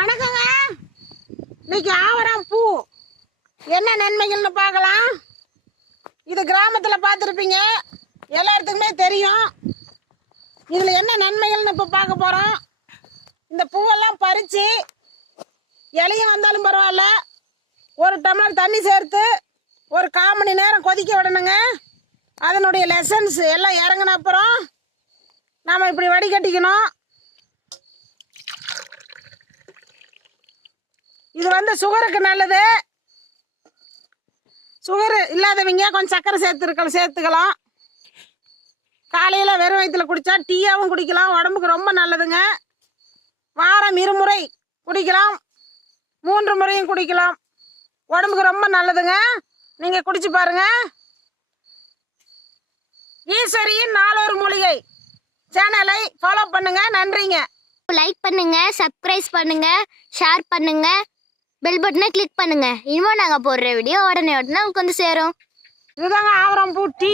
வணக்கங்க. இன்னைக்கு ஆவரம் பூ என்ன நன்மைகள்னு பார்க்கலாம். இது கிராமத்தில் பார்த்துருப்பீங்க, எல்லாத்துக்குமே தெரியும். இதில் என்ன நன்மைகள்னு இப்போ பார்க்க போகிறோம். இந்த பூவெல்லாம் பறித்து இலையும் வந்தாலும் பரவாயில்ல, ஒரு டம்ளர் தண்ணி சேர்த்து ஒரு 1/4 மணி நேரம் கொதிக்க விடணுங்க. அதனுடைய லெசன்ஸ் எல்லாம் இறங்கின அப்புறம் நாம் இப்படி வடிகட்டிக்கணும். இது வந்து சுகருக்கு நல்லது. சுகர் இல்லாதவங்க கொஞ்சம் சர்க்கரை சேர்த்துக்கலாம். காலையில் வெறும் வயிற்றுல குடித்தா டீயாகவும் குடிக்கலாம், உடம்புக்கு ரொம்ப நல்லதுங்க. வாரம் 2 முறை குடிக்கலாம், 3 முறையும் குடிக்கலாம், உடம்புக்கு ரொம்ப நல்லதுங்க. நீங்கள் குடிச்சு பாருங்க. ஈஸ்வரியின் நாளொரு மூலிகை சேனலை ஃபாலோ பண்ணுங்க. நன்றிங்க. லைக் பண்ணுங்க, சப்ஸ்கிரைப் பண்ணுங்க, ஷேர் பண்ணுங்க, பெல் பட்டனை கிளிக் பண்ணுங்க. இனிமே நாங்கள் போடுற வீடியோ உடனே உங்களுக்கு வந்து சேரும். இதுதாங்க ஆவரம் பூ டீ.